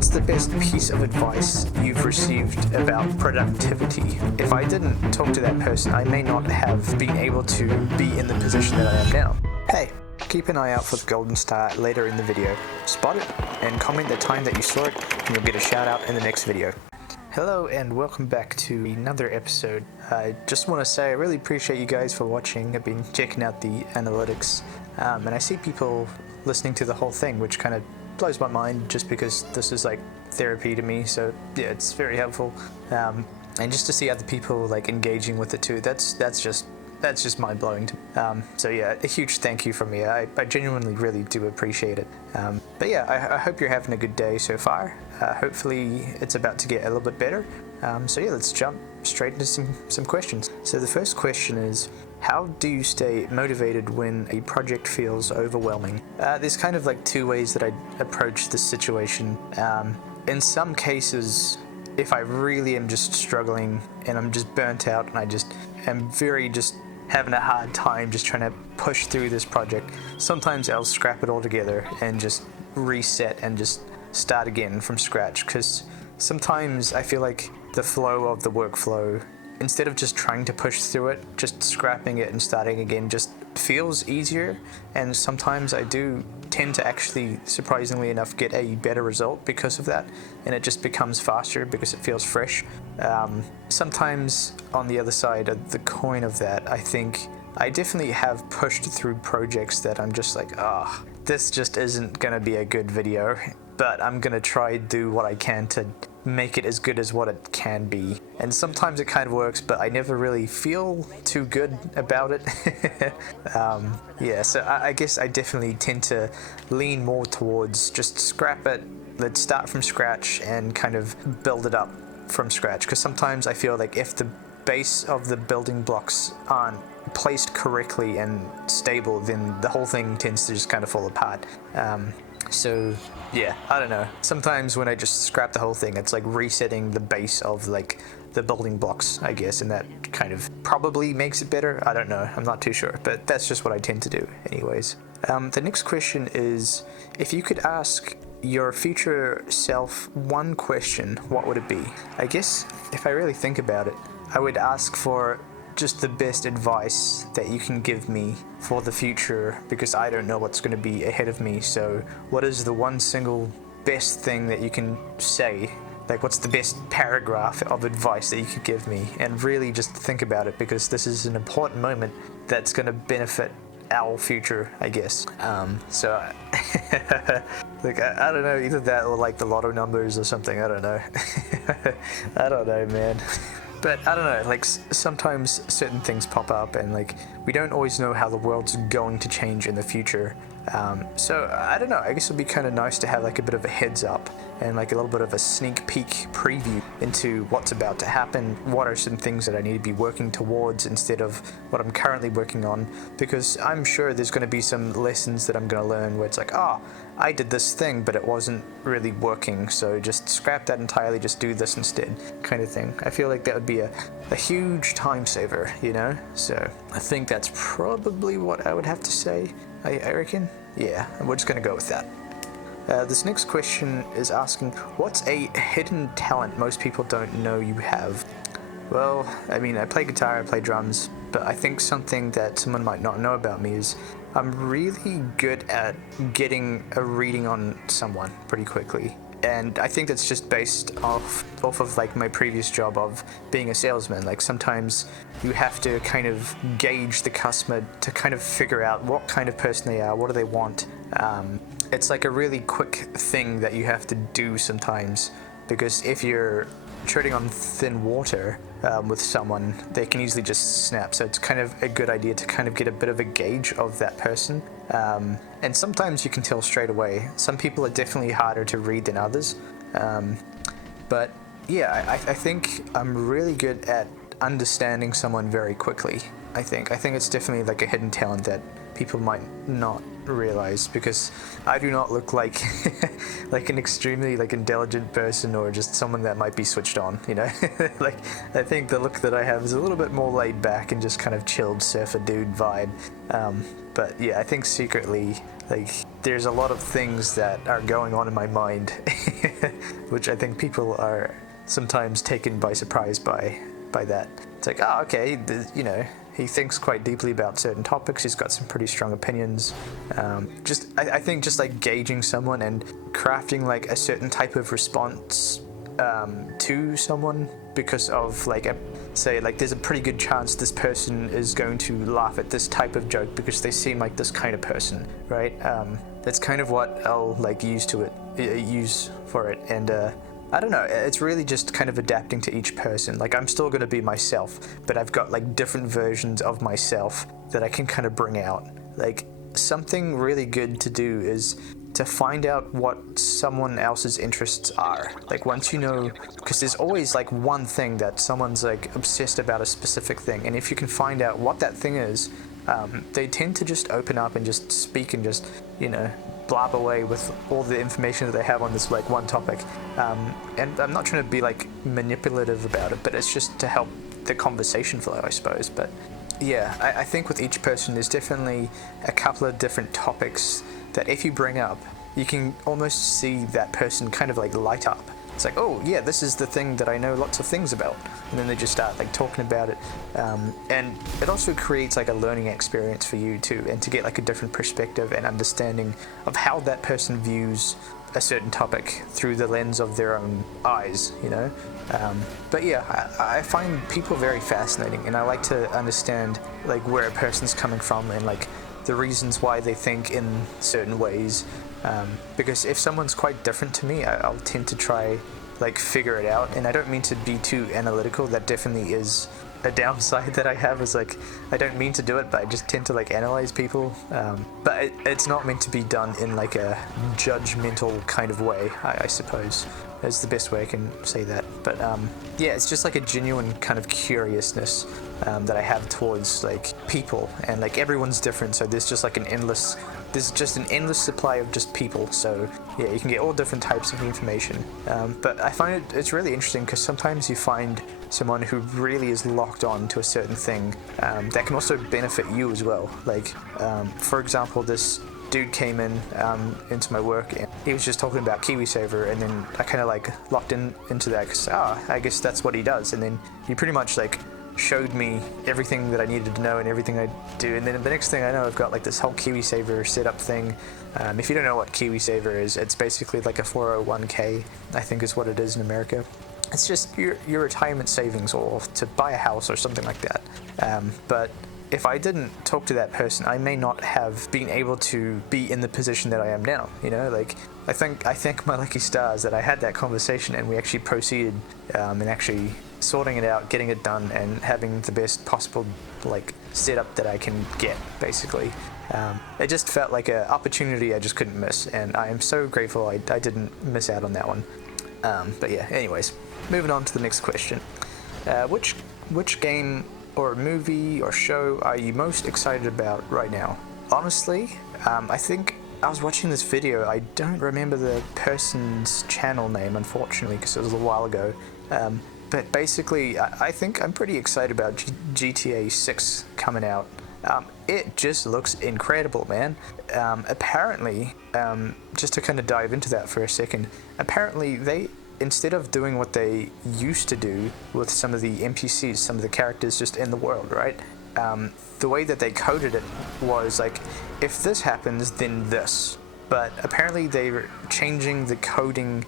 What's the best piece of advice you've received about productivity? If I didn't talk to that person, I may not have been able to be in the position that I am now. Hey, keep an eye out for the golden star later in the video. Spot it and comment the time that you saw it and you'll get a shout out in the next video. Hello and welcome back to another episode. I just want to say I really appreciate you guys for watching. I've been checking out the analytics and I see people listening to the whole thing, which kind of blows my mind just because this is like therapy to me. So yeah, it's very helpful. And just to see other people like engaging with it too, that's just mind-blowing. So yeah, a huge thank you from me. I genuinely really do appreciate it. But yeah, I hope you're having a good day so far. Hopefully it's about to get a little bit better. So yeah, let's jump straight into some questions. So the first question is, how do you stay motivated when a project feels overwhelming? There's kind of like two ways that I approach this situation. In some cases, if I really am just struggling and I'm just burnt out and I just am just having a hard time just trying to push through this project, sometimes I'll scrap it all together and just reset and just start again from scratch, because sometimes I feel like the flow of the workflow, instead of just trying to push through it, just scrapping it and starting again just feels easier. And sometimes I do tend to actually, surprisingly enough, get a better result because of that, and it just becomes faster because it feels fresh. Sometimes on the other side of the coin of that, I think I definitely have pushed through projects that I'm just like, this just isn't gonna be a good video, but I'm gonna try do what I can to make it as good as what it can be. And sometimes it kind of works, but I never really feel too good about it. Yeah, so I guess I definitely tend to lean more towards just scrap it, let's start from scratch and kind of build it up from scratch. Because sometimes I feel like if the base of the building blocks aren't placed correctly and stable, then the whole thing tends to just kind of fall apart. So yeah, I don't know. Sometimes when I just scrap the whole thing, it's like resetting the base of like the building blocks, I guess, and that kind of probably makes it better. I don't know. I'm not too sure, but that's just what I tend to do anyways. The next question is, if you could ask your future self one question, what would it be? I guess if I really think about it, I would ask for just the best advice that you can give me for the future, because I don't know what's going to be ahead of me. So what is the one single best thing that you can say? Like, what's the best paragraph of advice that you could give me? And really just think about it, because this is an important moment that's going to benefit our future, I guess. So like I don't know, either that or like the lotto numbers or something. I don't know. I don't know, man. But I don't know, like sometimes certain things pop up and like we don't always know how the world's going to change in the future. So I don't know, I guess it'd be kind of nice to have like a bit of a heads up and like a little bit of a sneak peek preview into what's about to happen. What are some things that I need to be working towards instead of what I'm currently working on? Because I'm sure there's going to be some lessons that I'm going to learn where it's like, I did this thing, but it wasn't really working, so just scrap that entirely, just do this instead, kind of thing. I feel like that would be a huge time saver, you know? So I think that's probably what I would have to say, I reckon. Yeah, and we're just going to go with that. This next question is asking, what's a hidden talent most people don't know you have? Well, I mean, I play guitar, I play drums, but I think something that someone might not know about me is I'm really good at getting a reading on someone pretty quickly. And I think that's just based off of like my previous job of being a salesman. Like sometimes you have to kind of gauge the customer to kind of figure out what kind of person they are, what do they want. It's like a really quick thing that you have to do sometimes, because if you're treading on thin water with someone, they can easily just snap. So it's kind of a good idea to kind of get a bit of a gauge of that person. And sometimes you can tell straight away. Some people are definitely harder to read than others. But yeah, I think I'm really good at understanding someone very quickly. I think it's definitely like a hidden talent that people might not realize, because I do not look like like an extremely like intelligent person or just someone that might be switched on, you know. Like I think the look that I have is a little bit more laid back and just kind of chilled surfer dude vibe. But yeah, I think secretly Like, there's a lot of things that are going on in my mind, which I think people are sometimes taken by surprise by that. It's like, oh, okay, he thinks quite deeply about certain topics. He's got some pretty strong opinions. I think just like gauging someone and crafting like a certain type of response to someone because of there's a pretty good chance this person is going to laugh at this type of joke because they seem like this kind of person, right? That's kind of what I'll use for it, and I don't know, it's really just kind of adapting to each person. Like, I'm still going to be myself, but I've got like different versions of myself that I can kind of bring out. Like, something really good to do is to find out what someone else's interests are. Like, once you know, because there's always like one thing that someone's like obsessed about, a specific thing, and if you can find out what that thing is, they tend to just open up and just speak and just, blab away with all the information that they have on this like one topic. And I'm not trying to be like manipulative about it, but it's just to help the conversation flow, I suppose. But yeah, I think with each person there's definitely a couple of different topics that if you bring up, you can almost see that person kind of like light up. It's like, oh yeah, this is the thing that I know lots of things about, and then they just start like talking about it, and it also creates like a learning experience for you too, and to get like a different perspective and understanding of how that person views a certain topic through the lens of their own eyes, but yeah, I find people very fascinating, and I like to understand like where a person's coming from and like the reasons why they think in certain ways. Because if someone's quite different to me, I'll tend to try like figure it out, and I don't mean to be too analytical. That definitely is a downside that I have, is like I don't mean to do it, but I just tend to like analyze people, but it's not meant to be done in like a judgmental kind of way, I suppose is the best way I can say that. But yeah, it's just like a genuine kind of curiousness that I have towards like people, and like everyone's different, so there's just an endless supply of just people. So yeah, you can get all different types of information, but I find it's really interesting because sometimes you find someone who really is locked on to a certain thing that can also benefit you as well. Like for example, this dude came into my work, and he was just talking about KiwiSaver, and then I kind of like locked into that because I guess that's what he does, and then he pretty much like showed me everything that I needed to know and everything I do, and then the next thing I know, I've got like this whole KiwiSaver setup thing. If you don't know what KiwiSaver is, it's basically like a 401k, I think is what it is in America. It's just your retirement savings, or to buy a house or something like that. But if I didn't talk to that person, I may not have been able to be in the position that I am now. Like I thank my lucky stars that I had that conversation, and we actually proceeded in actually sorting it out, getting it done, and having the best possible like setup that I can get, basically. It just felt like an opportunity I just couldn't miss, and I am so grateful I didn't miss out on that one. But yeah, anyways, moving on to the next question. Which game or movie or show are you most excited about right now? Honestly, I think I was watching this video. I don't remember the person's channel name, unfortunately, because it was a little while ago. But basically, I think I'm pretty excited about GTA 6 coming out. It just looks incredible, man. Apparently, just to kind of dive into that for a second, apparently instead of doing what they used to do with some of the NPCs, some of the characters just in the world, right? The way that they coded it was like, if this happens, then this. But apparently they're changing the coding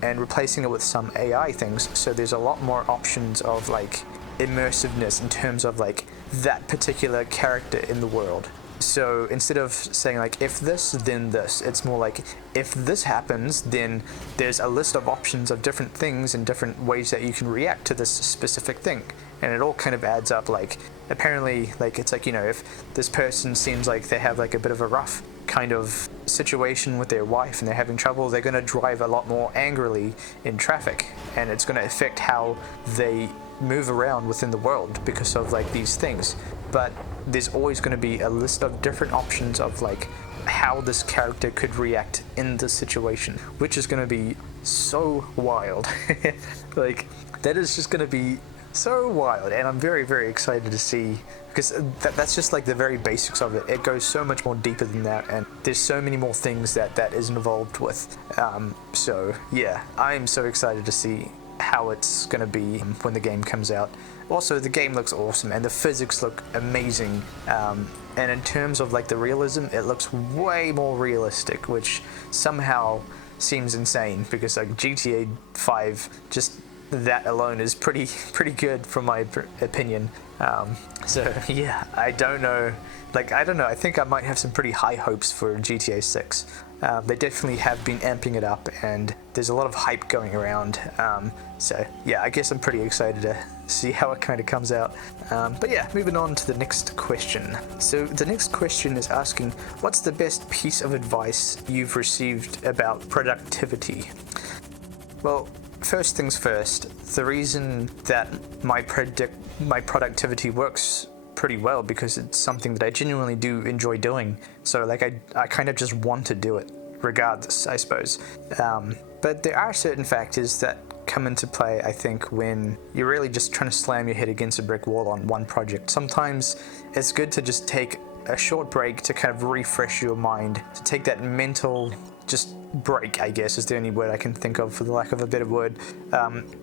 and replacing it with some AI things, so there's a lot more options of like immersiveness in terms of like that particular character in the world. So instead of saying like, if this, then this, it's more like, if this happens, then there's a list of options of different things and different ways that you can react to this specific thing. And it all kind of adds up. Like, apparently, like, it's like, if this person seems like they have like a bit of a rough kind of situation with their wife and they're having trouble, they're going to drive a lot more angrily in traffic, and it's going to affect how they move around within the world because of like these things. But there's always going to be a list of different options of like how this character could react in this situation, which is going to be so wild. Like, that is just going to be so wild, and I'm very, very excited to see, because that's just like the very basics of it. It goes so much more deeper than that, and there's so many more things that is involved with. So yeah, I'm so excited to see how it's going to be when the game comes out. Also, the game looks awesome and the physics look amazing, and in terms of like the realism, it looks way more realistic, which somehow seems insane, because like GTA 5, just that alone is pretty good from my opinion. So yeah, I don't know, I think I might have some pretty high hopes for GTA 6. They definitely have been amping it up, and there's a lot of hype going around. So yeah, I guess I'm pretty excited to see how it kind of comes out. But yeah, moving on to the next question. So the next question is asking, what's the best piece of advice you've received about productivity? Well, first things first, the reason that my productivity works pretty well, because it's something that I genuinely do enjoy doing. So like I kind of just want to do it regardless, I suppose. But there are certain factors that come into play, I think, when you're really just trying to slam your head against a brick wall on one project. Sometimes it's good to just take a short break to kind of refresh your mind, to take that mental just break, I guess is the only word I can think of for the lack of a better word,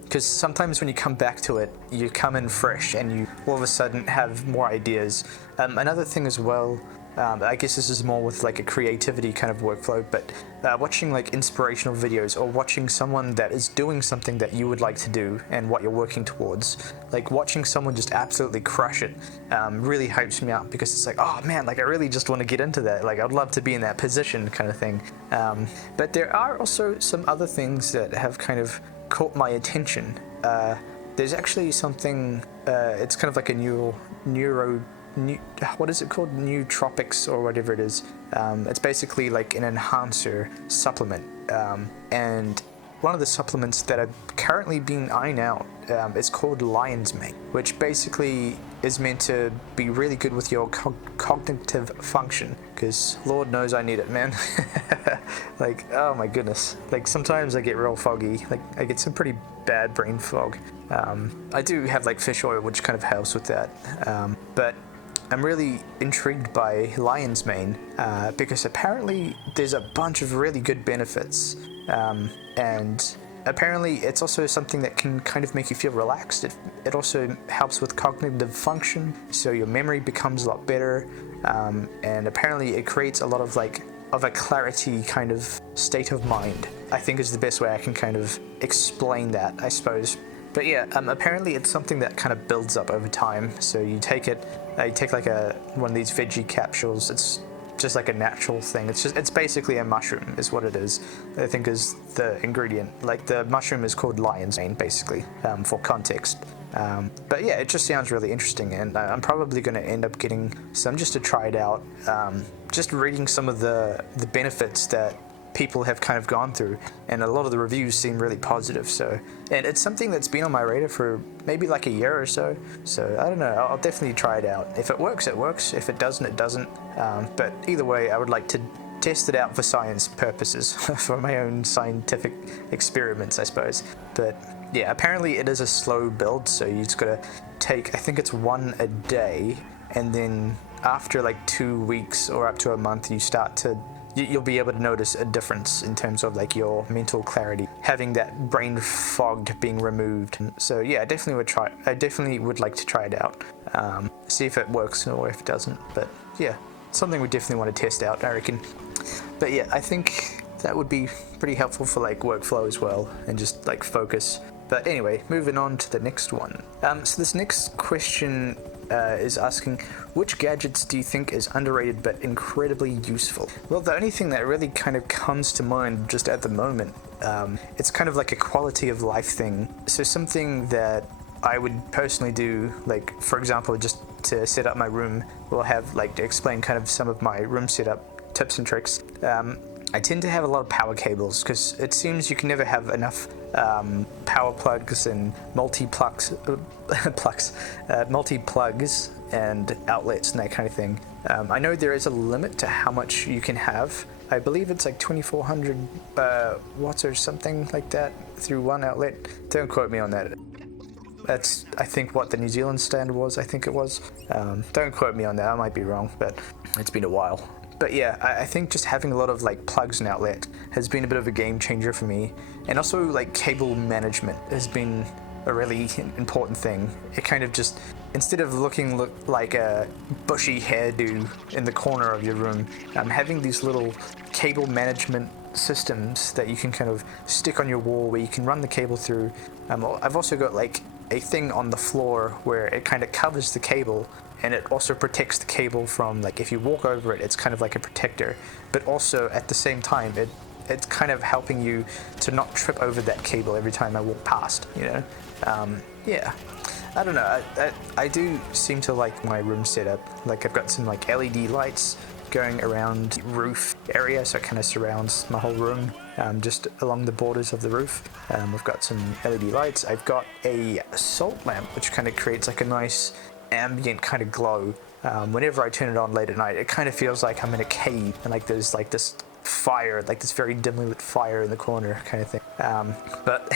because sometimes when you come back to it, you come in fresh and you all of a sudden have more ideas. Another thing as well, I guess this is more with like a creativity kind of workflow, but watching like inspirational videos, or watching someone that is doing something that you would like to do and what you're working towards, like watching someone just absolutely crush it, really hypes me up, because it's like, oh man, like I really just want to get into that, like I'd love to be in that position kind of thing. But there are also some other things that have kind of caught my attention. There's actually something, it's kind of like a what is it called? Nootropics or whatever it is. It's basically like an enhancer supplement. And one of the supplements that I've currently been eyeing out is called Lion's Mane, which basically is meant to be really good with your cognitive function, because Lord knows I need it, man. Like, oh my goodness. Like sometimes I get real foggy. Like I get some pretty bad brain fog. I do have like fish oil, which kind of helps with that. But I'm really intrigued by Lion's Mane, because apparently there's a bunch of really good benefits, and apparently it's also something that can kind of make you feel relaxed. It also helps with cognitive function, so your memory becomes a lot better, and apparently it creates a lot of a clarity kind of state of mind, I think is the best way I can kind of explain that, I suppose. But yeah, apparently it's something that kind of builds up over time. So you take it, you take like one of these veggie capsules. It's just like a natural thing. It's basically a mushroom is what it is, I think is the ingredient. Like the mushroom is called Lion's Mane, basically, for context. But yeah, it just sounds really interesting, and I'm probably going to end up getting some just to try it out. Just reading some of the benefits that people have kind of gone through, and a lot of the reviews seem really positive. So, and it's something that's been on my radar for maybe like a year or so. So I don't know, I'll definitely try it out. If it works, it works. If it doesn't, it doesn't. But either way, I would like to test it out for science purposes, for my own scientific experiments, I suppose. But yeah, apparently it is a slow build, so you just gotta take, I think it's one a day, and then after like 2 weeks or up to a month, you'll be able to notice a difference in terms of like your mental clarity, having that brain fog being removed. So yeah, I definitely would like to try it out, see if it works or if it doesn't. But yeah, something we definitely want to test out, I reckon. But yeah, I think that would be pretty helpful for like workflow as well, and just like focus. But anyway, moving on to the next one. So this next question is asking, which gadgets do you think is underrated but incredibly useful? Well, the only thing that really kind of comes to mind just at the moment, it's kind of like a quality of life thing. So something that I would personally do, like for example, just to set up my room, we'll have like to explain kind of some of my room setup tips and tricks. I tend to have a lot of power cables, because it seems you can never have enough power plugs and multi-plugs and outlets and that kind of thing. I know there is a limit to how much you can have. I believe it's like 2400 watts or something like that through one outlet. Don't quote me on that. That's, I think, what the New Zealand standard was. I think it was. Don't quote me on that. I might be wrong, but it's been a while. But yeah, I think just having a lot of like plugs and outlet has been a bit of a game changer for me. And also like cable management has been a really important thing. It kind of just, instead of looking like a bushy hairdo in the corner of your room, having these little cable management systems that you can kind of stick on your wall where you can run the cable through. I've also got like a thing on the floor where it kind of covers the cable, and it also protects the cable from, like, if you walk over it, it's kind of like a protector, but also at the same time it's kind of helping you to not trip over that cable every time I walk past, you know. Yeah, I don't know, I do seem to like my room setup. Like, I've got some like LED lights going around the roof area, so it kind of surrounds my whole room, just along the borders of the roof. We've got some LED lights. I've got a salt lamp which kind of creates like a nice ambient kind of glow. Whenever I turn it on late at night, it kind of feels like I'm in a cave, and like there's like this fire, like this very dimly lit fire in the corner kind of thing. But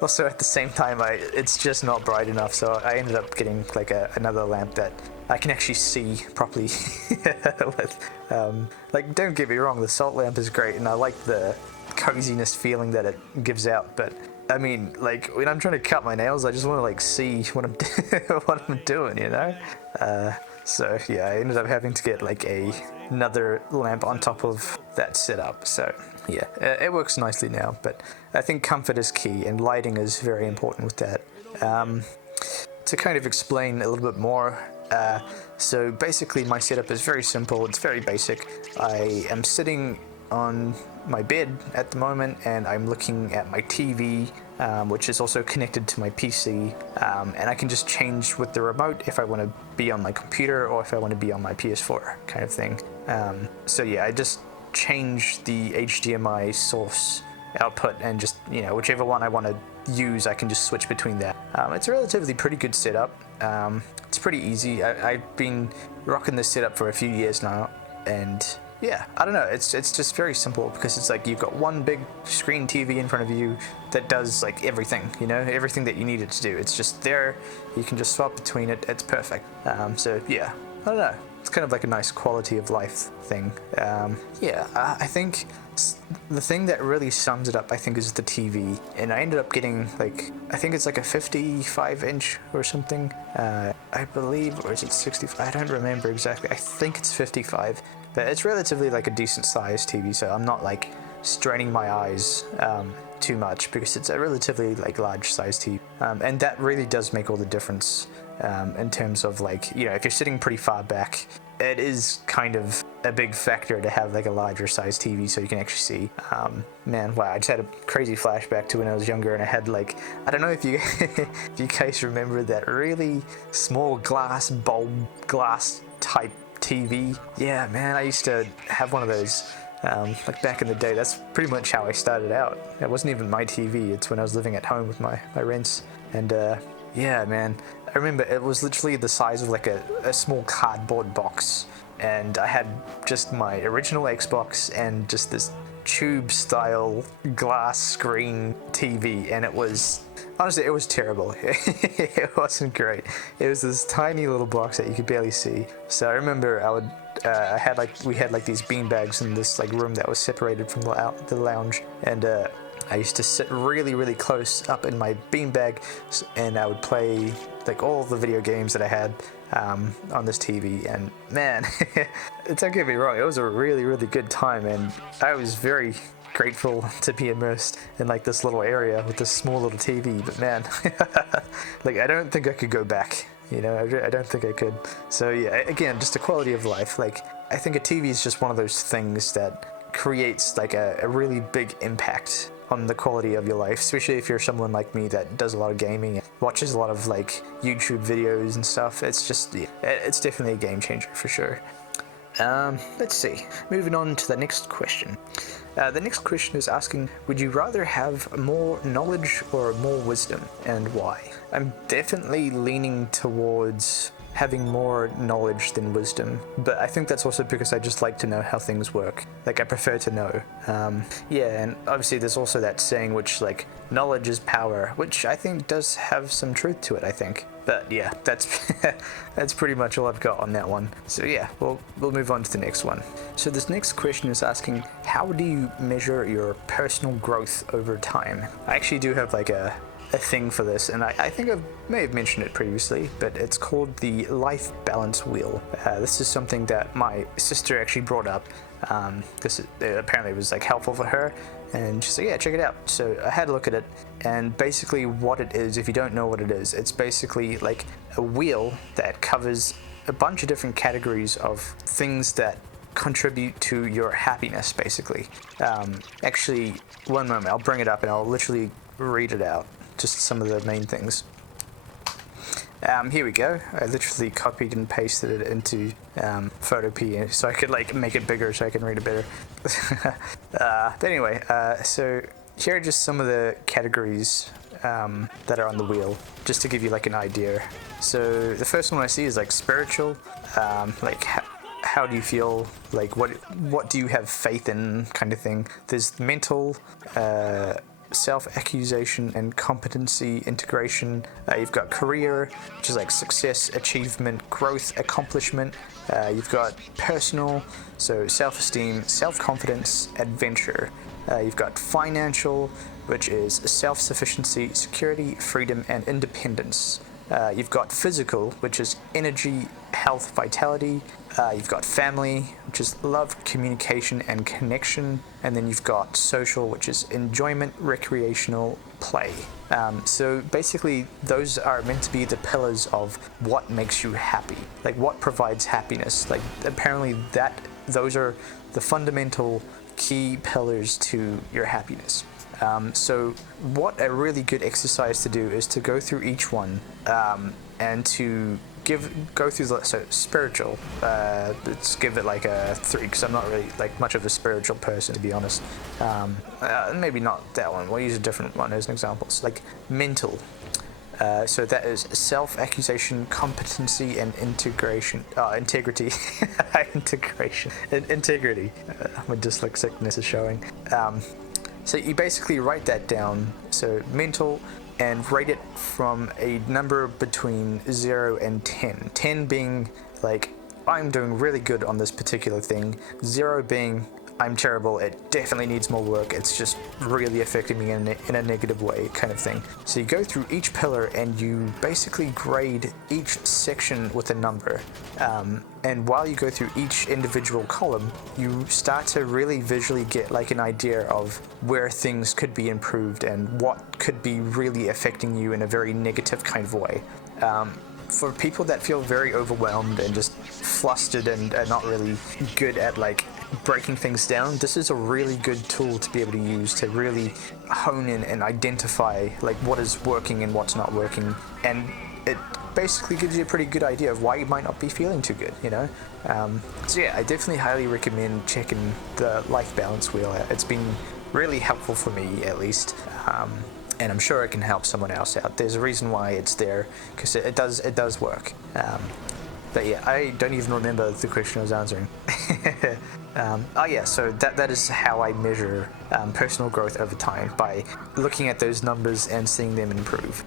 also at the same time, it's just not bright enough, so I ended up getting like another lamp that I can actually see properly with. Like, don't get me wrong, the salt lamp is great, and I like the coziness feeling that it gives out, but I mean, like, when I'm trying to cut my nails, I just want to like see what I'm what I'm doing, you know. So yeah, I ended up having to get like another lamp on top of that setup. So yeah, it works nicely now, but I think comfort is key, and lighting is very important with that. To kind of explain a little bit more, so basically my setup is very simple. It's very basic. I am sitting on my bed at the moment, and I'm looking at my TV, which is also connected to my PC, and I can just change with the remote if I want to be on my computer or if I want to be on my PS4 kind of thing. So yeah, I just change the HDMI source output, and just, you know, whichever one I want to use, I can just switch between that. It's a relatively pretty good setup. It's pretty easy. I've been rocking this setup for a few years now, and yeah, I don't know, it's just very simple, because it's like you've got one big screen TV in front of you that does like everything, you know, everything that you need it to do. It's just there, you can just swap between it, it's perfect. So yeah, I don't know, it's kind of like a nice quality of life thing. Yeah, I think the thing that really sums it up, I think, is the TV. And I ended up getting like, I think it's like a 55-inch or something, I believe, or is it 65? I don't remember exactly. I think it's 55, but it's relatively like a decent sized TV, so I'm not like straining my eyes too much, because it's a relatively like large sized TV, and that really does make all the difference. In terms of, like, you know, if you're sitting pretty far back, it is kind of a big factor to have like a larger size TV so you can actually see. Man, wow, I just had a crazy flashback to when I was younger, and I had like, I don't know if you if you guys remember that really small bulb glass type TV. Yeah, man, I used to have one of those. Like back in the day. That's pretty much how I started out. It wasn't even my TV, it's when I was living at home with my rents. And yeah, man, I remember it was literally the size of like a small cardboard box, and I had just my original Xbox and just this tube style glass screen TV, and it was, honestly, it was terrible. It wasn't great. It was this tiny little box that you could barely see. So I remember we had like these bean bags in this like room that was separated from the lounge, and I used to sit really, really close up in my beanbag, and I would play like all the video games that I had on this TV. And man, don't get me wrong, it was a really, really good time, and I was very grateful to be immersed in like this little area with this small little TV. But man, like, I don't think I could go back. You know, I don't think I could. So yeah, again, just a quality of life. Like, I think a TV is just one of those things that creates like a really big impact on the quality of your life, especially if you're someone like me that does a lot of gaming and watches a lot of like YouTube videos and stuff. It's just, yeah, it's definitely a game changer for sure. Let's see, moving on to the next question. The next question is asking, would you rather have more knowledge or more wisdom, and why? I'm definitely leaning towards having more knowledge than wisdom, but I think that's also because I just like to know how things work. Like, I prefer to know. Yeah, and obviously there's also that saying which, like, knowledge is power, which I think does have some truth to it, I think. But yeah, that's that's pretty much all I've got on that one. So yeah, we'll move on to the next one. So this next question is asking, how do you measure your personal growth over time? I actually do have like a thing for this, and I think I may have mentioned it previously, but it's called the life balance wheel. This is something that my sister actually brought up. This apparently was like helpful for her, and she said, yeah, check it out. So I had a look at it, and basically what it is, if you don't know what it is, it's basically like a wheel that covers a bunch of different categories of things that contribute to your happiness, basically. Actually, one moment, I'll bring it up and I'll literally read it out, just some of the main things. Here we go. I literally copied and pasted it into Photopea so I could like make it bigger so I can read it better. But anyway, so here are just some of the categories that are on the wheel, just to give you like an idea. So the first one I see is like spiritual, like how do you feel, like what do you have faith in, kind of thing. There's mental, self-accusation and competency integration. You've got career, which is like success, achievement, growth, accomplishment. You've got personal, so self-esteem, self-confidence, adventure. You've got financial, which is self-sufficiency, security, freedom, and independence. You've got physical, which is energy, health, vitality. You've got family, which is love, communication, and connection. And then you've got social, which is enjoyment, recreational, play. So basically, those are meant to be the pillars of what makes you happy, like what provides happiness. Like apparently those are the fundamental key pillars to your happiness. So what a really good exercise to do is to go through each one and to go through so spiritual. Let's give it like a 3 because I'm not really like much of a spiritual person, to be honest. Maybe not that one. We'll use a different one as an example. It's like mental. So that is self-accusation, competency, and integrity. Integrity. My dyslexicness is showing. So you basically write that down. So mental, and rate it from a number between 0 and 10. 10 being like, I'm doing really good on this particular thing. 0 being, I'm terrible, it definitely needs more work, it's just really affecting me in a negative way, kind of thing. So you go through each pillar and you basically grade each section with a number. And while you go through each individual column, you start to really visually get like an idea of where things could be improved and what could be really affecting you in a very negative kind of way. For people that feel very overwhelmed and just flustered and are not really good at like breaking things down, this is a really good tool to be able to use to really hone in and identify like what is working and what's not working, and it basically gives you a pretty good idea of why you might not be feeling too good, you know. So yeah, I definitely highly recommend checking the life balance wheel out. It's been really helpful for me, at least. And I'm sure it can help someone else out. There's a reason why it's there, because it does work. But yeah, I don't even remember the question I was answering. Oh yeah, so that is how I measure personal growth over time, by looking at those numbers and seeing them improve.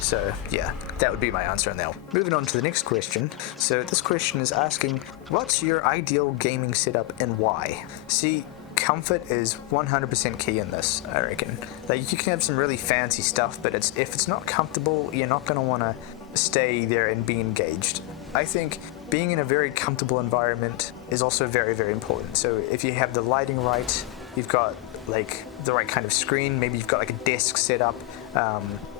So yeah, that would be my answer on that. Moving on to the next question. So this question is asking, what's your ideal gaming setup and why? See, comfort is 100% key in this, I reckon. Like, you can have some really fancy stuff, but if it's not comfortable, you're not going to want to stay there and be engaged. I think being in a very comfortable environment is also very, very important. So if you have the lighting right, you've got like the right kind of screen, maybe you've got like a desk set up,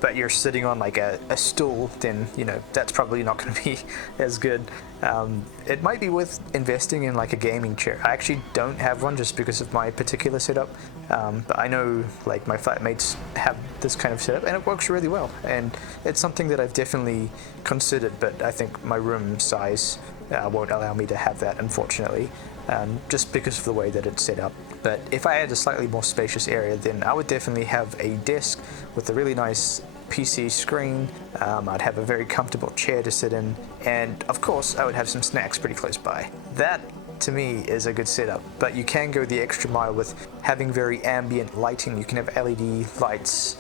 but you're sitting on like a stool, then you know that's probably not going to be as good. It might be worth investing in like a gaming chair. I actually don't have one just because of my particular setup, but I know like my flatmates have this kind of setup and it works really well, and it's something that I've definitely considered, but I think my room size won't allow me to have that, unfortunately, just because of the way that it's set up. But if I had a slightly more spacious area, then I would definitely have a desk with a really nice PC screen, I'd have a very comfortable chair to sit in, and of course I would have some snacks pretty close by. That to me is a good setup, but you can go the extra mile with having very ambient lighting. You can have LED lights,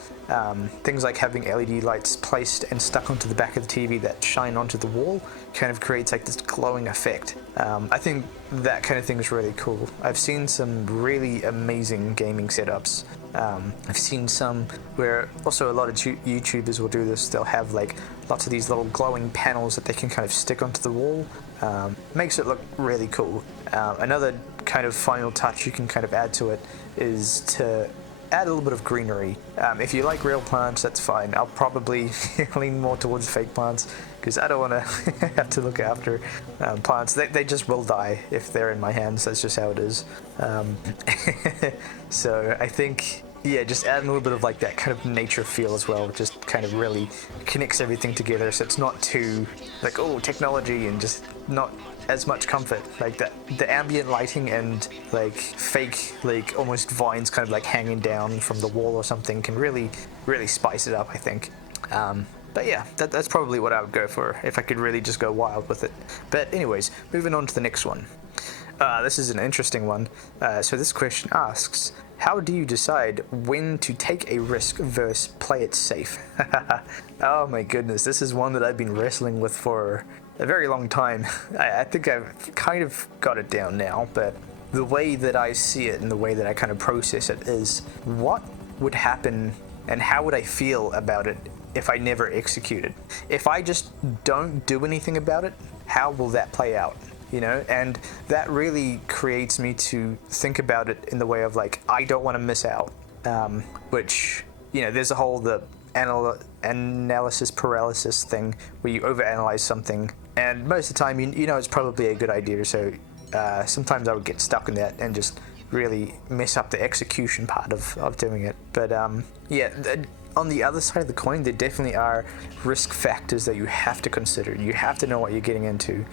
things like having LED lights placed and stuck onto the back of the TV that shine onto the wall, kind of creates like this glowing effect. I think that kind of thing is really cool. I've seen some really amazing gaming setups. I've seen some where also a lot of YouTubers will do this. They'll have like lots of these little glowing panels that they can kind of stick onto the wall. Makes it look really cool. Another kind of final touch you can kind of add to it is to add a little bit of greenery. If you like real plants, that's fine. I'll probably lean more towards fake plants because I don't want to have to look after plants. They just will die if they're in my hands. That's just how it is. So I think, yeah, just adding a little bit of like that kind of nature feel as well, just kind of really connects everything together, so it's not too like, oh, technology, and just not as much comfort. Like that, the ambient lighting and like fake, like almost vines kind of like hanging down from the wall or something can really spice it up, I think. But yeah, that's probably what I would go for if I could really just go wild with it. But anyways, moving on to the next one. This is an interesting one. So this question asks, how do you decide when to take a risk versus play it safe? Oh my goodness, this is one that I've been wrestling with for a very long time. I think I've kind of got it down now, but the way that I see it and the way that I kind of process it is, what would happen and how would I feel about it if I never executed? If I just don't do anything about it, how will that play out? You know, and that really creates me to think about it in the way of like, I don't want to miss out, which, you know, there's a whole analysis paralysis thing where you overanalyze something, and most of the time you know it's probably a good idea, so sometimes I would get stuck in that and just really mess up the execution part of doing it. But yeah, on the other side of the coin, there definitely are risk factors that you have to consider. You have to know what you're getting into.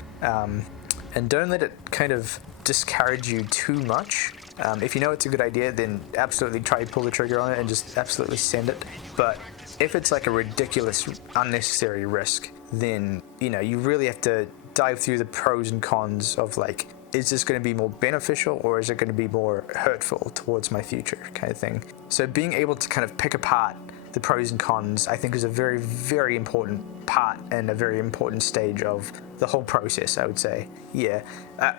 And don't let it kind of discourage you too much. If you know it's a good idea, then absolutely try to pull the trigger on it and just absolutely send it. But if it's like a ridiculous, unnecessary risk, then, you know, you really have to dive through the pros and cons of like, is this going to be more beneficial or is it going to be more hurtful towards my future kind of thing. So being able to kind of pick apart the pros and cons, I think, is a very, very important part and a very important stage of the whole process, I would say. Yeah.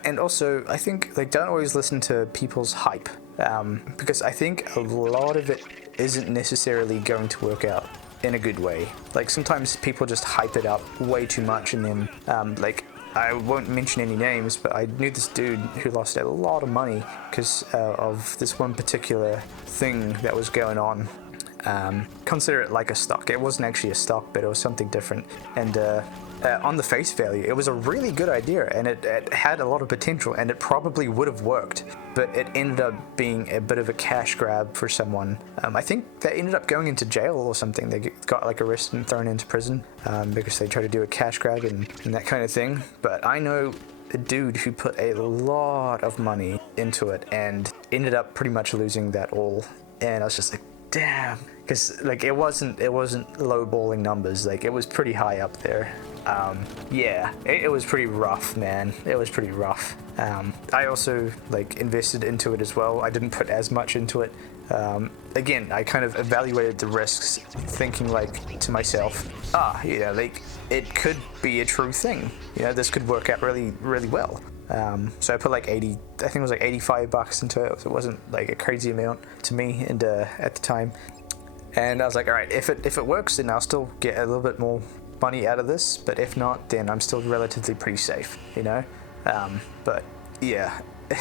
And also, I think, like, don't always listen to people's hype, because I think a lot of it isn't necessarily going to work out in a good way. Like, sometimes people just hype it up way too much, and then, like, I won't mention any names, but I knew this dude who lost a lot of money because of this one particular thing that was going on. Consider it like a stock. It wasn't actually a stock, but it was something different. And on the face value, it was a really good idea, and it had a lot of potential, and it probably would have worked. But it ended up being a bit of a cash grab for someone. I think they ended up going into jail or something. They got like arrested and thrown into prison because they tried to do a cash grab and that kind of thing. But I know a dude who put a lot of money into it and ended up pretty much losing that all. And I was just like, damn, because like it wasn't lowballing numbers. Like, it was pretty high up there. Yeah, it was pretty rough, man. It was pretty rough. I also like invested into it as well. I didn't put as much into it. Again, I kind of evaluated the risks, thinking like to myself, you know, like it could be a true thing. You know, this could work out really, really well. So I put like I think it was like $85 into it. So it wasn't like a crazy amount to me and at the time. And I was like, all right, if it works, then I'll still get a little bit more money out of this. But if not, then I'm still relatively pretty safe, you know. But yeah,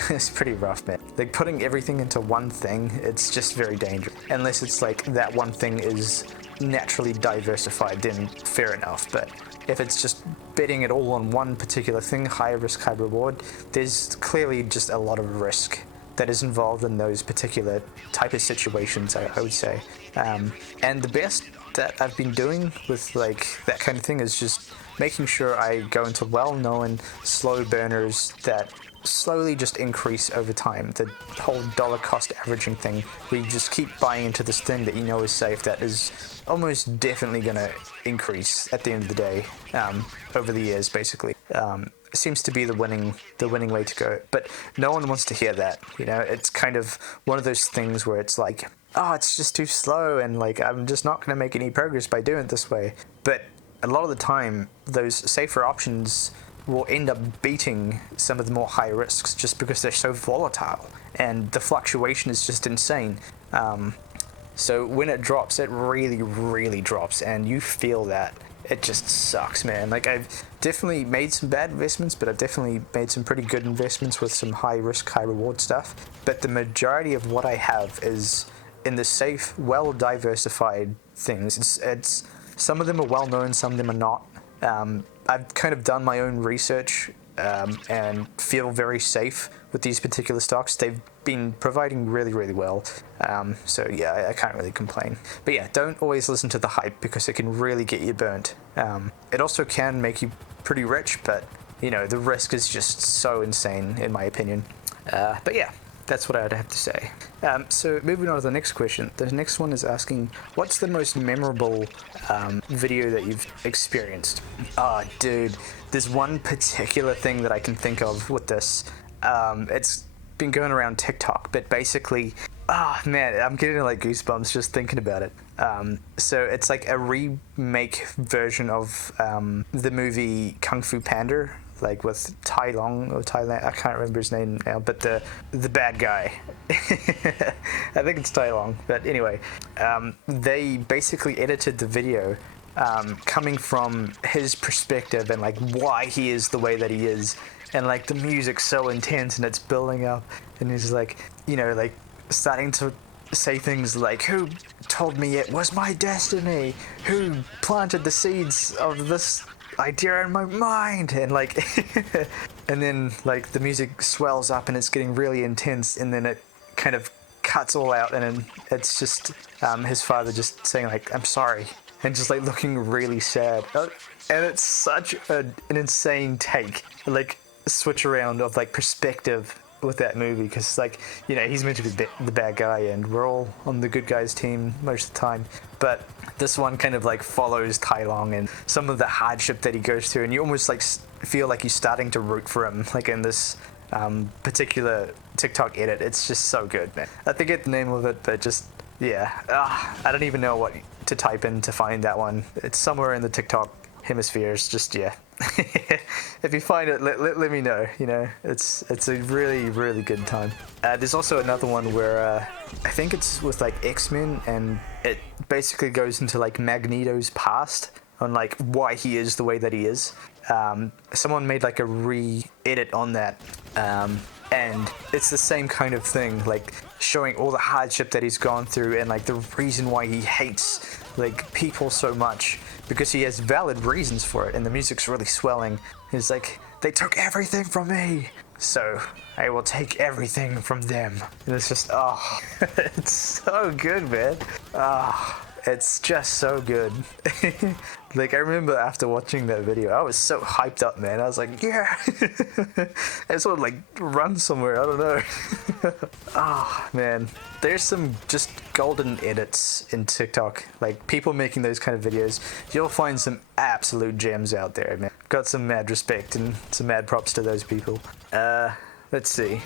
it's pretty rough, man. Like, putting everything into one thing, it's just very dangerous. Unless it's like that one thing is naturally diversified, then fair enough. But if it's just betting it all on one particular thing, high risk, high reward, there's clearly just a lot of risk that is involved in those particular type of situations, I would say. And the best that I've been doing with like that kind of thing is just making sure I go into well-known slow burners that slowly just increase over time. The whole dollar cost averaging thing, where you just keep buying into this thing that you know is safe, that is almost definitely going to increase at the end of the day, over the years, basically. Seems to be the winning way to go. But no one wants to hear that. It's kind of one of those things where it's like, oh, it's just too slow, and like I'm just not going to make any progress by doing it this way. But a lot of the time, those safer options will end up beating some of the more high risks just because they're so volatile and the fluctuation is just insane. So when it drops, it really, really drops, and you feel that. It just sucks, man. Like, I've definitely made some bad investments, but I've definitely made some pretty good investments with some high risk, high reward stuff. But the majority of what I have is in the safe, well diversified things. It's some of them are well known, some of them are not. I've kind of done my own research and feel very safe with these particular stocks. They've been providing really, really well. So yeah, I can't really complain. But yeah, don't always listen to the hype because it can really get you burnt. It also can make you pretty rich, but the risk is just so insane in my opinion. But yeah, that's what I'd have to say. So moving on to the next question. The next one is asking, what's the most memorable video that you've experienced? Oh, dude, there's one particular thing that I can think of with this. It's been going around TikTok, but basically, man, I'm getting like goosebumps just thinking about it. So it's like a remake version of the movie Kung Fu Panda, like with Tai Lung or Thailand. I can't remember his name now, but the bad guy. I think it's Tai Lung. But anyway, they basically edited the video coming from his perspective and like why he is the way that he is, and like the music's so intense and it's building up, and he's like, like starting to say things like, who told me it was my destiny, who planted the seeds of this idea in my mind, and like and then like the music swells up and it's getting really intense, and then it kind of cuts all out, and then it's just his father just saying like, I'm sorry, and just like looking really sad. And it's such an insane take, like switch around of like perspective with that movie, because like he's meant to be the bad guy and we're all on the good guys team most of the time, but this one kind of like follows Tai Lung and some of the hardship that he goes through, and you almost like feel like you're starting to root for him, like in this particular TikTok edit. It's just so good, man. I forget the name of it, but just yeah, I don't even know what to type in to find that one. It's somewhere in the TikTok hemispheres. Just yeah. If you find it, let me know. It's a really, really good time. There's also another one where I think it's with like X-Men, and it basically goes into like Magneto's past on like why he is the way that he is. Someone made like a re-edit on that, and it's the same kind of thing, like showing all the hardship that he's gone through and like the reason why he hates like people so much, because he has valid reasons for it, and the music's really swelling. He's like, they took everything from me, so I will take everything from them. And it's just, it's so good, man. It's just so good. Like, I remember after watching that video, I was so hyped up, man. I was like, yeah. I just want to like run somewhere. I don't know. Man. There's some just golden edits in TikTok. Like, people making those kind of videos. You'll find some absolute gems out there, man. Got some mad respect and some mad props to those people. Let's see.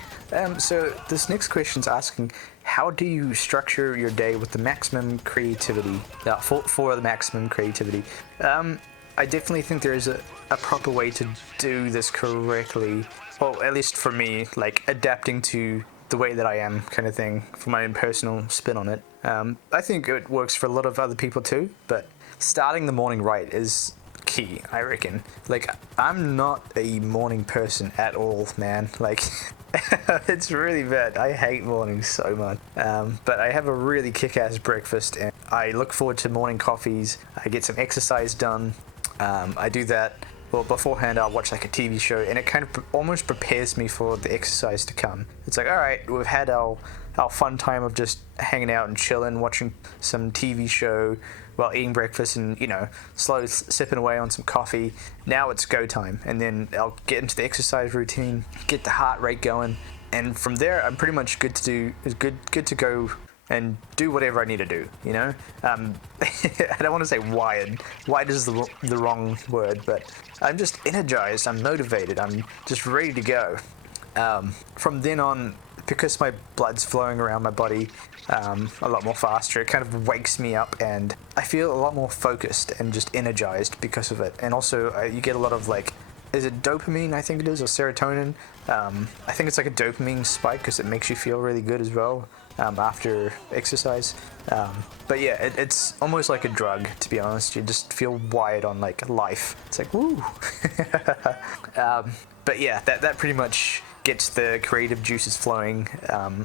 So this next question's asking, how do you structure your day with the maximum creativity? For the maximum creativity. I definitely think there is a proper way to do this correctly. Well, at least for me, like adapting to the way that I am kind of thing, for my own personal spin on it. I think it works for a lot of other people too, but starting the morning right is key, I reckon. Like, I'm not a morning person at all, man. Like, it's really bad. I hate mornings so much. But I have a really kick-ass breakfast, and I look forward to morning coffees. I get some exercise done. I do that. well, beforehand I'll watch like a TV show, and it kind of almost prepares me for the exercise to come. It's like, all right, we've had our fun time of just hanging out and chilling, watching some TV show while eating breakfast and, you know, slowly sipping away on some coffee. Now it's go time, and then I'll get into the exercise routine, get the heart rate going, and from there I'm pretty much good to go and do whatever I need to do, you know? I don't want to say wired. Wired is the wrong word, but I'm just energized, I'm motivated, I'm just ready to go. From then on, because my blood's flowing around my body a lot more faster, it kind of wakes me up, and I feel a lot more focused and just energized because of it. And also, you get a lot of, like, is it dopamine, I think it is, or serotonin? I think it's like a dopamine spike because it makes you feel really good as well after exercise. But yeah, it's almost like a drug, to be honest. You just feel wired on, like, life. It's like, woo! But yeah, that pretty much gets the creative juices flowing,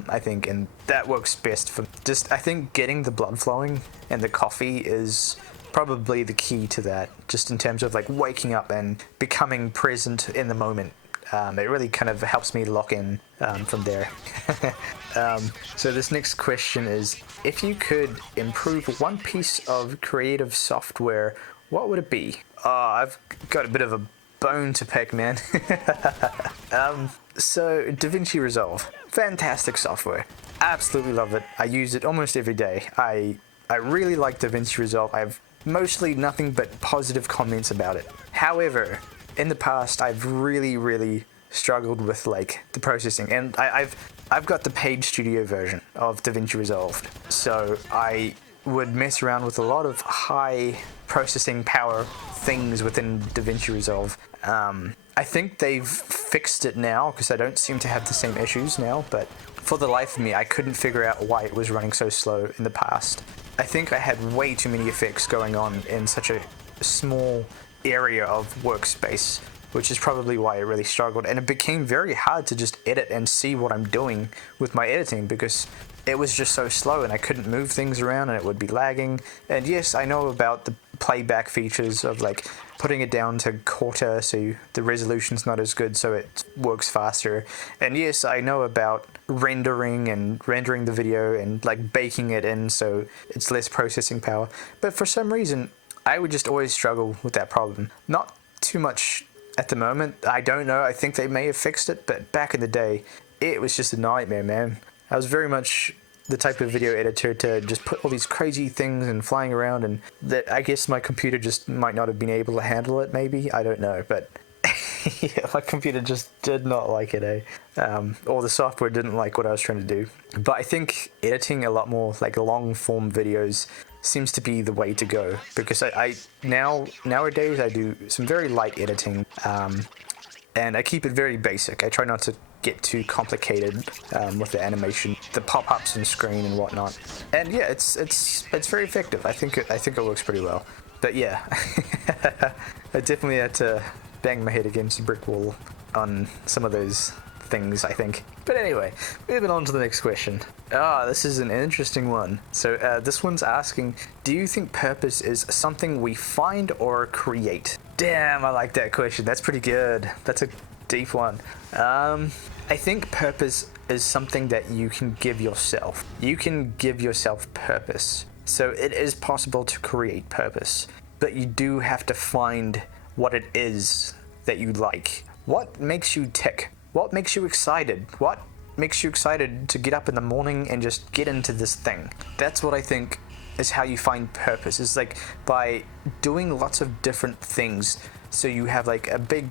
I think, and that works best for just, I think, getting the blood flowing, and the coffee is probably the key to that, just in terms of like waking up and becoming present in the moment. It really kind of helps me lock in from there. So this next question is, if you could improve one piece of creative software, what would it be? I've got a bit of a bone to pick, man. So DaVinci Resolve, fantastic software. Absolutely love it. I use it almost every day. I really like DaVinci Resolve. I have mostly nothing but positive comments about it. However, in the past, I've really struggled with like the processing, and I've got the paid studio version of DaVinci Resolve, so I would mess around with a lot of high processing power things within DaVinci Resolve. I think they've fixed it now because I don't seem to have the same issues now, but for the life of me, I couldn't figure out why it was running so slow in the past. I think I had way too many effects going on in such a small area of workspace, which is probably why I really struggled, and it became very hard to just edit and see what I'm doing with my editing because it was just so slow and I couldn't move things around and it would be lagging. And yes, I know about the playback features of like putting it down to quarter so the resolution's not as good so it works faster. And yes, I know about rendering the video and like baking it in so it's less processing power. But for some reason, I would just always struggle with that problem. Not too much at the moment. I don't know. I think they may have fixed it, but back in the day, it was just a nightmare, man. I was very much the type of video editor to just put all these crazy things and flying around, and that I guess my computer just might not have been able to handle it, maybe. I don't know, but yeah, my computer just did not like it, or the software didn't like what I was trying to do. But I think editing a lot more like long form videos seems to be the way to go, because nowadays I do some very light editing, and I keep it very basic. I try not to get too complicated with the animation, the pop-ups and screen and whatnot. And yeah, it's very effective. I think it works pretty well. But yeah, I definitely had to bang my head against a brick wall on some of those things, I think. But anyway, moving on to the next question. This is an interesting one. So this one's asking, do you think purpose is something we find or create? Damn, I like that question. That's pretty good. That's a deep one. I think purpose is something that you can give yourself. You can give yourself purpose. So it is possible to create purpose, but you do have to find what it is that you like. What makes you tick? What makes you excited? What makes you excited to get up in the morning and just get into this thing? That's what I think is how you find purpose. It's like by doing lots of different things. So you have like a big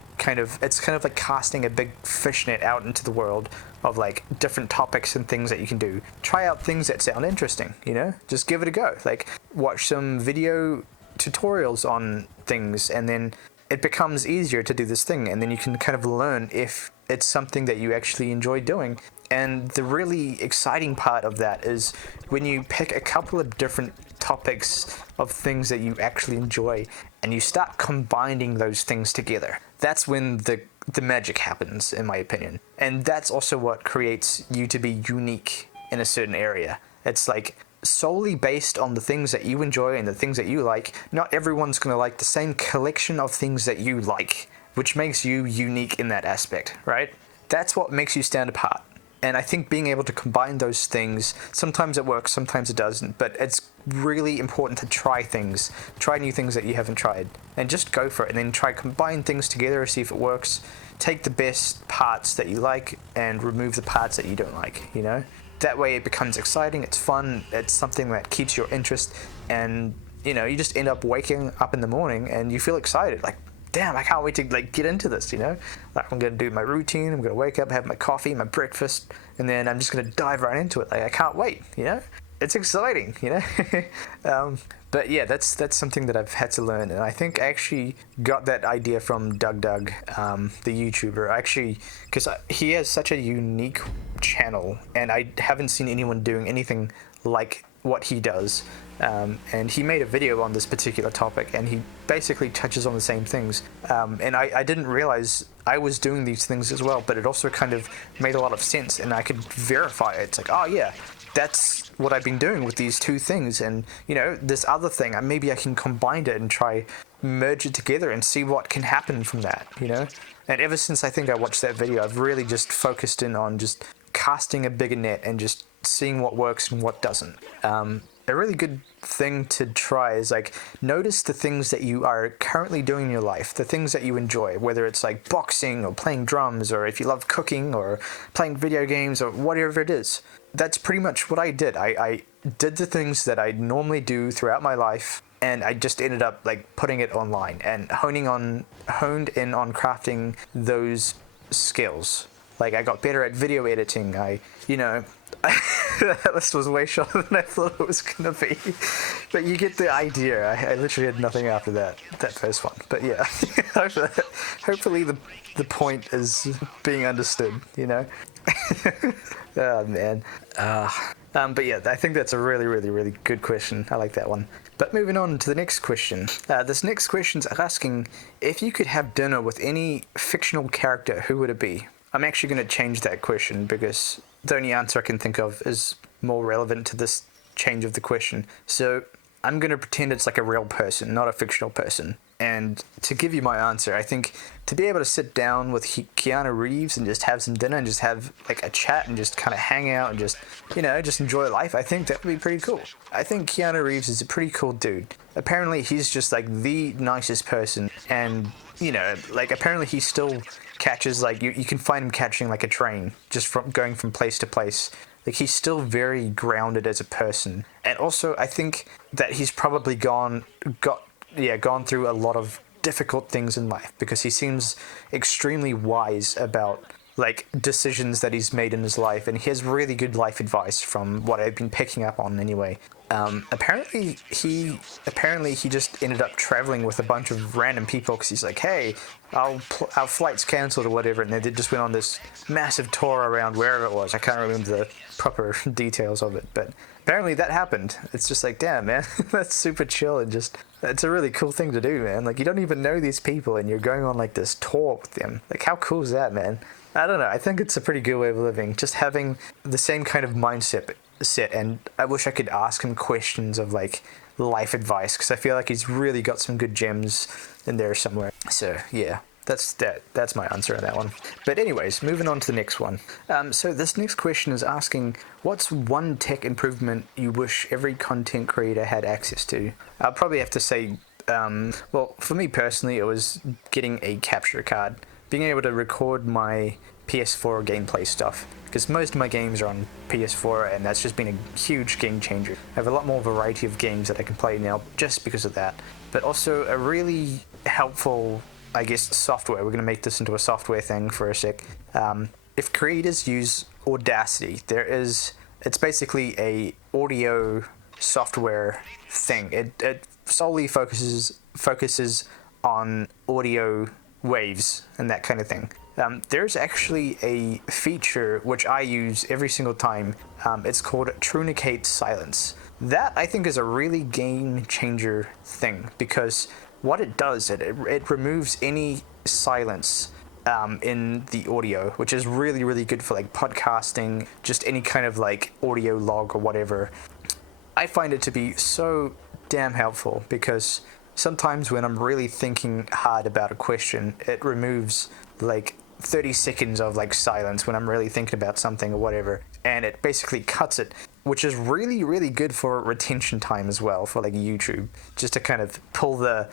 it's kind of like casting a big fishnet out into the world of like different topics and things that you can do. Try out things that sound interesting, you know? Just give it a go. Like watch some video tutorials on things, and then it becomes easier to do this thing, and then you can kind of learn if it's something that you actually enjoy doing. And the really exciting part of that is when you pick a couple of different topics of things that you actually enjoy and you start combining those things together. That's when the magic happens, in my opinion. And that's also what creates you to be unique in a certain area. It's like solely based on the things that you enjoy and the things that you like. Not everyone's going to like the same collection of things that you like, which makes you unique in that aspect, right? That's what makes you stand apart. And I think being able to combine those things, sometimes it works, sometimes it doesn't, but it's really important to try new things that you haven't tried, and just go for it, and then try combine things together, see if it works. Take the best parts that you like and remove the parts that you don't like, you know? That way it becomes exciting, it's fun, it's something that keeps your interest, and, you know, you just end up waking up in the morning and you feel excited, like, damn, I can't wait to like get into this, you know? Like, I'm gonna do my routine, I'm gonna wake up, have my coffee, my breakfast, and then I'm just gonna dive right into it. Like, I can't wait, you know? It's exciting, you know? But yeah, that's something that I've had to learn, and I think I actually got that idea from DougDoug, the YouTuber. Actually, because he has such a unique channel, and I haven't seen anyone doing anything like what he does. And he made a video on this particular topic, and he basically touches on the same things. And I didn't realize I was doing these things as well, but it also kind of made a lot of sense, and I could verify it. It's like, oh yeah, that's what I've been doing with these two things, and you know, this other thing, maybe I can combine it and try merge it together and see what can happen from that, you know? And ever since I think I watched that video, I've really just focused in on just casting a bigger net and just seeing what works and what doesn't. A really good thing to try is like notice the things that you are currently doing in your life, the things that you enjoy, whether it's like boxing or playing drums, or if you love cooking or playing video games or whatever it is. That's pretty much what I did. I did the things that I normally do throughout my life, and I just ended up like putting it online and honed in on crafting those skills. Like, I got better at video editing. That list was way shorter than I thought it was gonna be, but you get the idea. I literally had nothing after that first one, but yeah. Hopefully the point is being understood, you know? Oh man. But yeah, I think that's a really, really, really good question. I like that one. But moving on to the next question. This next question's asking, if you could have dinner with any fictional character, who would it be? I'm actually going to change that question because the only answer I can think of is more relevant to this change of the question. So I'm going to pretend it's like a real person, not a fictional person. And to give you my answer, I think to be able to sit down with Keanu Reeves and just have some dinner and just have like a chat and just kind of hang out and just, you know, just enjoy life, I think that would be pretty cool. I think Keanu Reeves is a pretty cool dude. Apparently he's just like the nicest person, and, you know, like apparently he still catches, like, you can find him catching like a train just from going from place to place. Like, he's still very grounded as a person. And also I think that he's probably gone through a lot of difficult things in life, because he seems extremely wise about like decisions that he's made in his life, and he has really good life advice from what I've been picking up on anyway. Apparently he just ended up traveling with a bunch of random people because he's like, hey, our flight's cancelled or whatever, and they just went on this massive tour around wherever it was. I can't remember the proper details of it, but apparently that happened. It's just like, damn, man, that's super chill, and just, it's a really cool thing to do, man. Like, you don't even know these people and you're going on like this tour with them. Like, how cool is that, man? I don't know, I think it's a pretty good way of living, just having the same kind of mindset set. And I wish I could ask him questions of like life advice, because I feel like he's really got some good gems in there somewhere. So yeah, that's my answer on that one. But anyways, moving on to the next one. So this next question is asking, what's one tech improvement you wish every content creator had access to? I'll probably have to say, well, for me personally, it was getting a capture card, being able to record my PS4 gameplay stuff, because most of my games are on PS4, and that's just been a huge game changer. I have a lot more variety of games that I can play now just because of that. But also a really helpful, I guess, software. We're going to make this into a software thing for a sec. If creators use Audacity, it's basically a audio software thing. It solely focuses on audio waves and that kind of thing. There's actually a feature which I use every single time. It's called Trunicate Silence. That, I think, is a really game changer thing, because what it does, it removes any silence in the audio, which is really, really good for like podcasting, just any kind of like audio log or whatever. I find it to be so damn helpful because sometimes when I'm really thinking hard about a question, it removes like 30 seconds of like silence when I'm really thinking about something or whatever, and it basically cuts it, which is really, really good for retention time as well for like YouTube, just to kind of pull the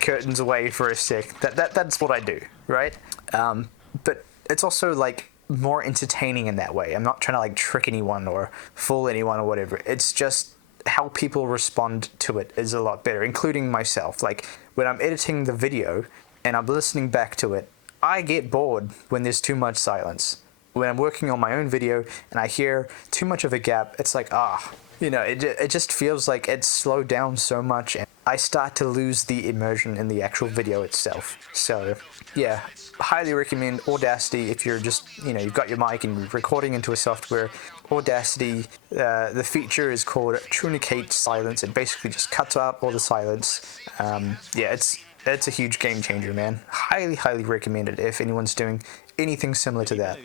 curtains away for a sec. That's what I do, right? But it's also like more entertaining in that way. I'm not trying to like trick anyone or fool anyone or whatever. It's just how people respond to it is a lot better, including myself. Like when I'm editing the video and I'm listening back to it, I get bored when there's too much silence. When I'm working on my own video and I hear too much of a gap, it's like, it just feels like it's slowed down so much, and I start to lose the immersion in the actual video itself. So yeah, highly recommend Audacity if you're just, you've got your mic and you're recording into a software. Audacity, the feature is called Truncate Silence. It basically just cuts out all the silence. It's a huge game changer, man. Highly, highly recommend it if anyone's doing anything similar to that.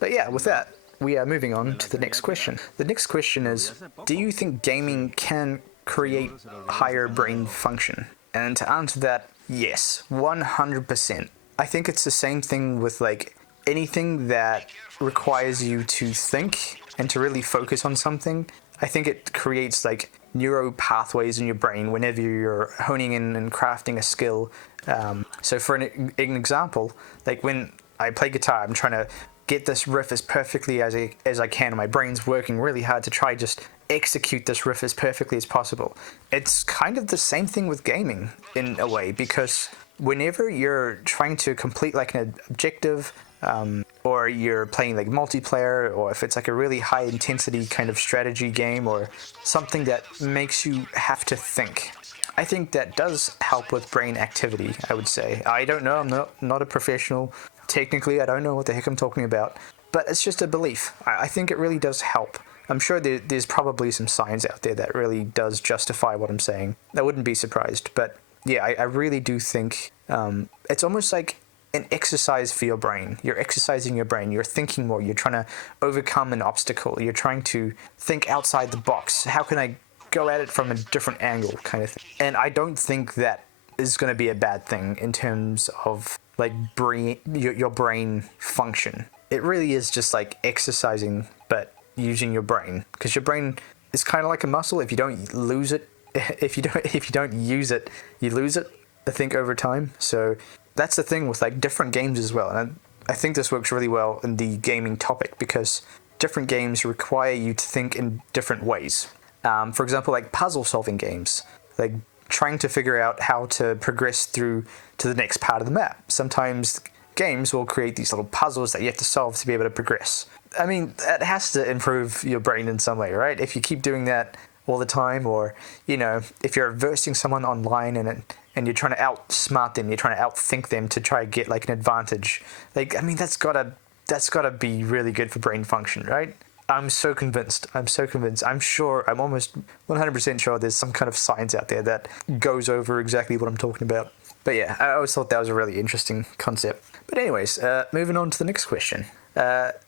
But yeah, with that, we are moving on to the next question. The next question is, do you think gaming can create higher brain function? And to answer that, yes, 100%. I think it's the same thing with like anything that requires you to think and to really focus on something. I think it creates like neural pathways in your brain whenever you're honing in and crafting a skill. So for an example, like when I play guitar, I'm trying to get this riff as perfectly as I can. My brain's working really hard to try just execute this riff as perfectly as possible. It's kind of the same thing with gaming in a way, because whenever you're trying to complete like an objective, or you're playing like multiplayer, or if it's like a really high intensity kind of strategy game or something that makes you have to think, I think that does help with brain activity, I would say. I don't know, I'm not a professional. Technically, I don't know what the heck I'm talking about, but it's just a belief. I think it really does help. I'm sure there's probably some science out there that really does justify what I'm saying. I wouldn't be surprised, but yeah, I really do think it's almost like an exercise for your brain. You're exercising your brain. You're thinking more. You're trying to overcome an obstacle. You're trying to think outside the box. How can I go at it from a different angle, kind of thing? And I don't think that is going to be a bad thing in terms of like your brain function. It really is just like exercising, but using your brain, because your brain is kind of like a muscle. If you don't lose it, if you don't use it, you lose it, I think, over time. So that's the thing with like different games as well. And I think this works really well in the gaming topic because different games require you to think in different ways. For example, like puzzle solving games, like trying to figure out how to progress through to the next part of the map. Sometimes games will create these little puzzles that you have to solve to be able to progress. I mean, that has to improve your brain in some way, right? If you keep doing that all the time, or, if you're versing someone online and you're trying to outsmart them, you're trying to outthink them to try to get like an advantage. Like, I mean, that's gotta be really good for brain function, right? I'm so convinced. I'm sure, I'm almost 100% sure there's some kind of science out there that goes over exactly what I'm talking about. But yeah, I always thought that was a really interesting concept. But anyways, moving on to the next question.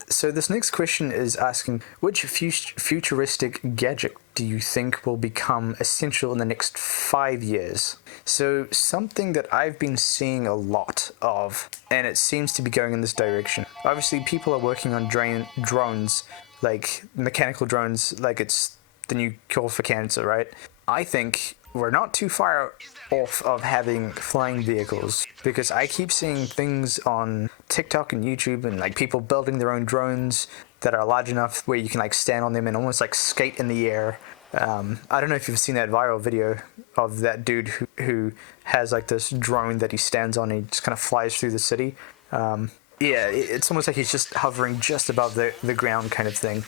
So this next question is asking, which futuristic gadget do you think will become essential in the next 5 years? So something that I've been seeing a lot of, and it seems to be going in this direction. Obviously, people are working on drones, like mechanical drones, like it's the new cure for cancer, right? I think we're not too far off of having flying vehicles, because I keep seeing things on TikTok and YouTube and like people building their own drones that are large enough where you can like stand on them and almost like skate in the air. I don't know if you've seen that viral video of that dude who has like this drone that he stands on and he just kind of flies through the city. It's almost like he's just hovering just above the ground kind of thing.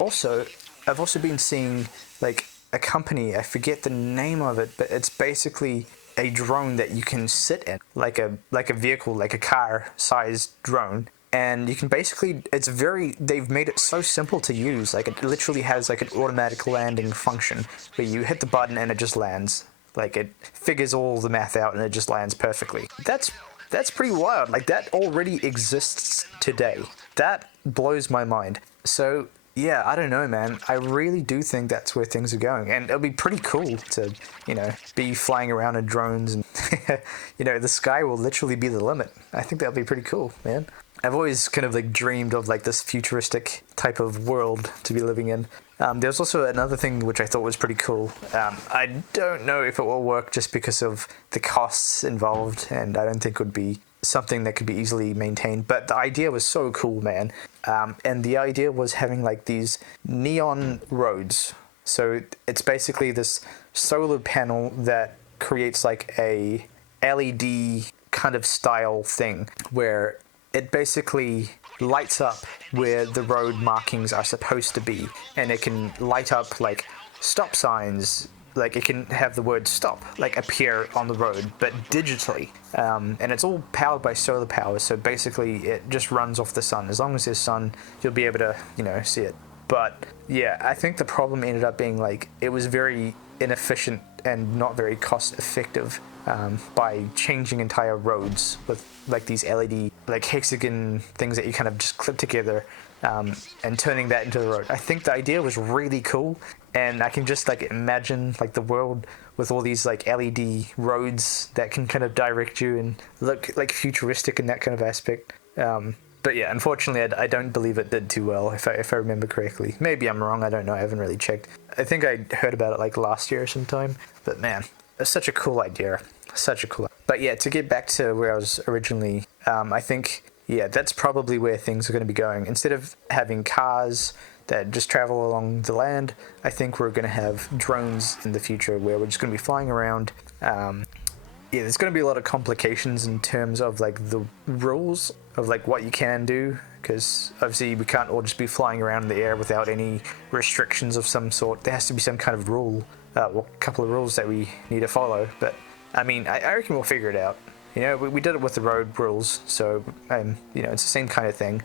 Also, I've also been seeing like a company, I forget the name of it, but it's basically a drone that you can sit in, like a vehicle, like a car-sized drone. And you can basically, they've made it so simple to use. Like it literally has like an automatic landing function where you hit the button and it just lands. Like it figures all the math out and it just lands perfectly. That's pretty wild. Like that already exists today. That blows my mind. So Yeah, I don't know, man. I really do think that's where things are going, and it'll be pretty cool to, be flying around in drones, and the sky will literally be the limit. I think that'll be pretty cool, man. I've always kind of like dreamed of like this futuristic type of world to be living in. There's also another thing which I thought was pretty cool. I don't know if it will work just because of the costs involved, and I don't think it would be something that could be easily maintained. But the idea was so cool, man. And the idea was having like these neon roads. So it's basically this solar panel that creates like a LED kind of style thing where it basically lights up where the road markings are supposed to be, and it can light up like stop signs, like it can have the word stop like appear on the road but digitally, and it's all powered by solar power, so basically it just runs off the sun. As long as there's sun, you'll be able to see it. But yeah, I think the problem ended up being like it was very inefficient and not very cost effective, by changing entire roads with like these LED like hexagon things that you kind of just clip together, and turning that into the road. I think the idea was really cool, and I can just like imagine like the world with all these like LED roads that can kind of direct you and look like futuristic in that kind of aspect. But yeah, unfortunately, I don't believe it did too well, if I remember correctly. Maybe I'm wrong, I don't know, I haven't really checked. I think I heard about it like last year or sometime, but man, it's such a cool idea. Such a cool idea. But yeah, to get back to where I was originally, I think, yeah, that's probably where things are going to be going. Instead of having cars that just travel along the land, I think we're going to have drones in the future where we're just going to be flying around. Yeah, there's going to be a lot of complications in terms of like the rules of like what you can do, because obviously we can't all just be flying around in the air without any restrictions of some sort. There has to be some kind of rule, well, a couple of rules that we need to follow. But I mean, I reckon we'll figure it out. We did it with the road rules, so it's the same kind of thing.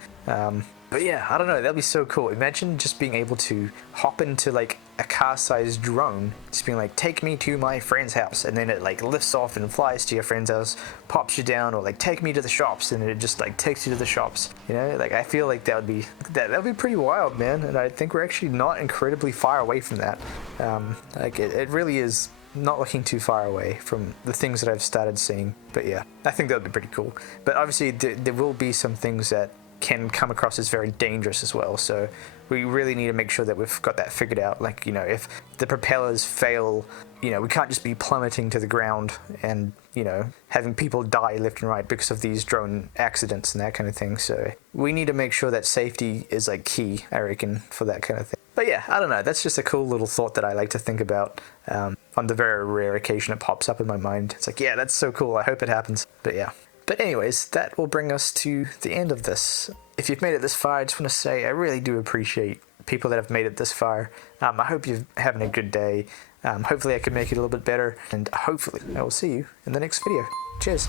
But yeah, I don't know, that'd be so cool. Imagine just being able to hop into like a car-sized drone, just being like, take me to my friend's house, and then it like lifts off and flies to your friend's house, pops you down, or like take me to the shops, and it just like takes you to the shops. Like I feel like that would be pretty wild, man. And I think we're actually not incredibly far away from that. Like it really is not looking too far away from the things that I've started seeing. But yeah, I think that would be pretty cool. But obviously there will be some things that can come across as very dangerous as well, so we really need to make sure that we've got that figured out. Like, if the propellers fail, we can't just be plummeting to the ground and, having people die left and right because of these drone accidents and that kind of thing. So we need to make sure that safety is like key, I reckon, for that kind of thing. But yeah, I don't know, that's just a cool little thought that I like to think about, on the very rare occasion it pops up in my mind. It's like, yeah, that's so cool, I hope it happens. But yeah. But anyways, that will bring us to the end of this. If you've made it this far, I just want to say I really do appreciate people that have made it this far. I hope you're having a good day. Hopefully I can make it a little bit better, and hopefully I will see you in the next video. Cheers.